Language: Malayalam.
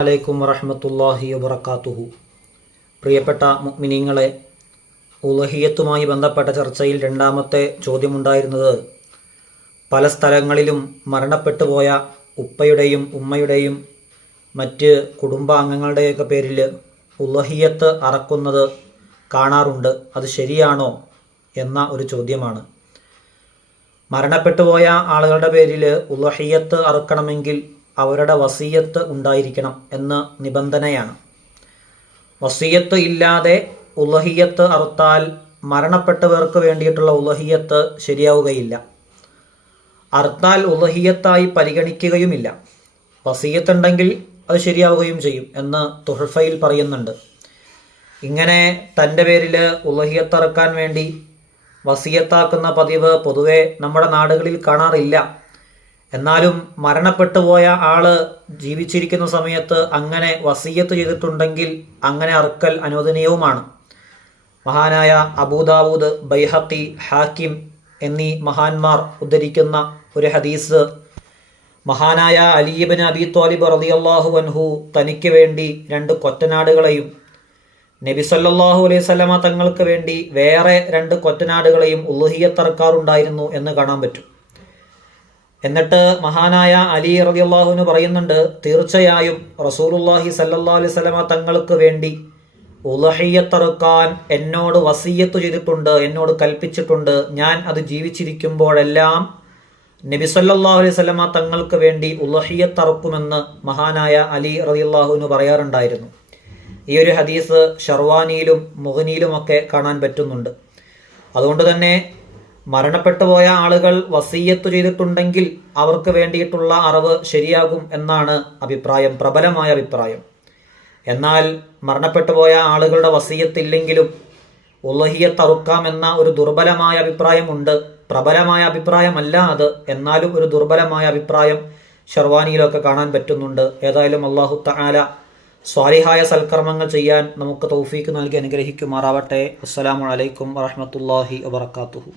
അലൈക്കും വറഹമത്തല്ലാഹി വബർക്കാത്തുഹു പ്രിയപ്പെട്ട മുഅ്മിനീങ്ങളെ ഉലഹിയത്തുമായി ബന്ധപ്പെട്ട ചർച്ചയിൽ രണ്ടാമത്തെ ചോദ്യമുണ്ടായിരുന്നത് പല സ്ഥലങ്ങളിലും മരണപ്പെട്ടു പോയ ഉപ്പയുടെയും ഉമ്മയുടെയും മറ്റ് കുടുംബാംഗങ്ങളുടെയൊക്കെ പേരിൽ ഉലഹിയത്ത് അറക്കുന്നത് കാണാറുണ്ട്. അത് ശരിയാണോ എന്ന ഒരു ചോദ്യമാണ്. മരണപ്പെട്ടുപോയ ആളുകളുടെ പേരിൽ ഉലഹിയത്ത് അറുക്കണമെങ്കിൽ അവരുടെ വസീയത്ത് ഉണ്ടായിരിക്കണം എന്ന നിബന്ധനയാണ്. വസീയത്ത് ഇല്ലാതെ ഉലഹിയത്ത് അറുത്താൽ മരണപ്പെട്ടവർക്ക് വേണ്ടിയിട്ടുള്ള ഉലഹിയത്ത് ശരിയാവുകയില്ല. അറുത്താൽ ഉലഹിയത്തായി പരിഗണിക്കുകയുമില്ല. വസീയത്തുണ്ടെങ്കിൽ അത് ശരിയാവുകയും ചെയ്യും എന്ന് തുഹഫയിൽ പറയുന്നുണ്ട്. ഇങ്ങനെ തന്റെ പേരിൽ ഉലഹിയത്ത് അറുക്കാൻ വേണ്ടി വസീയത്താക്കുന്ന പതിവ് പൊതുവെ നമ്മുടെ നാടുകളിൽ കാണാറില്ല. എന്നാലും മരണപ്പെട്ടു പോയ ആൾ ജീവിച്ചിരിക്കുന്ന സമയത്ത് അങ്ങനെ വസീയത്ത് ചെയ്തിട്ടുണ്ടെങ്കിൽ അങ്ങനെ അറുക്കൽ അനുവദനീയവുമാണ്. മഹാനായ അബൂദാവൂദ് ബൈഹത്തി ഹാക്കിം എന്നീ മഹാന്മാർ ഉദ്ധരിക്കുന്ന ഒരു ഹദീസ്. മഹാനായ അലീബിൻ അബി ത്വാലിബ് റളിയല്ലാഹു അൻഹു തനിക്ക് വേണ്ടി രണ്ട് കൊറ്റനാടുകളെയും നബി സല്ലല്ലാഹു അലൈഹി സ്വലമ തങ്ങൾക്ക് വേണ്ടി വേറെ രണ്ട് കൊറ്റനാടുകളെയും ഉള്ളുഹിയത്തറക്കാറുണ്ടായിരുന്നു എന്ന് കാണാൻ പറ്റും. എന്നിട്ട് മഹാനായ അലി റളിയല്ലാഹുവിന് പറയുന്നുണ്ട് തീർച്ചയായും റസൂലുള്ളാഹി സല്ലല്ലാഹു അലൈഹി സ്വലമ തങ്ങൾക്ക് വേണ്ടി ഉലഹിയത്തറുക്കാൻ എന്നോട് വസീയത്ത് ചെയ്തിട്ടുണ്ട് എന്നോട് കൽപ്പിച്ചിട്ടുണ്ട് ഞാൻ അത് ജീവിച്ചിരിക്കുമ്പോഴെല്ലാം നബി സല്ലല്ലാഹു അലൈഹി സ്വലമ തങ്ങൾക്ക് വേണ്ടി ഉലഹിയത്തറുക്കുമെന്ന് മഹാനായ അലി റളിയല്ലാഹുവിന് പറയാറുണ്ടായിരുന്നു. ഈ ഒരു ഹദീസ് ഷർവാനിയിലും മുഹനിയിലുമൊക്കെ കാണാൻ പറ്റുന്നുണ്ട്. അതുകൊണ്ട് തന്നെ മരണപ്പെട്ടു പോയ ആളുകൾ വസീയത്ത് ചെയ്തിട്ടുണ്ടെങ്കിൽ അവർക്ക് വേണ്ടിയിട്ടുള്ള അറിവ് ശരിയാകും എന്നാണ് അഭിപ്രായം പ്രബലമായ അഭിപ്രായം. എന്നാൽ മരണപ്പെട്ടു പോയ ആളുകളുടെ വസീയത്തില്ലെങ്കിലും ഉലഹിയത്ത് അറുക്കാം എന്ന ഒരു ദുർബലമായ അഭിപ്രായമുണ്ട് പ്രബലമായ അഭിപ്രായമല്ല അത്. എന്നാലും ഒരു ദുർബലമായ അഭിപ്രായം ഷർവാനിയിലൊക്കെ കാണാൻ പറ്റുന്നുണ്ട്. ഏതായാലും അള്ളാഹു തആല സ്വാലിഹായ സൽക്കർമ്മങ്ങൾ ചെയ്യാൻ നമുക്ക് തൗഫീക്ക് നൽകി അനുഗ്രഹിക്കുമാറാവട്ടെ. അസ്സലാമു അലൈക്കും വറഹ്മത്തുള്ളാഹി വബറകാതുഹു.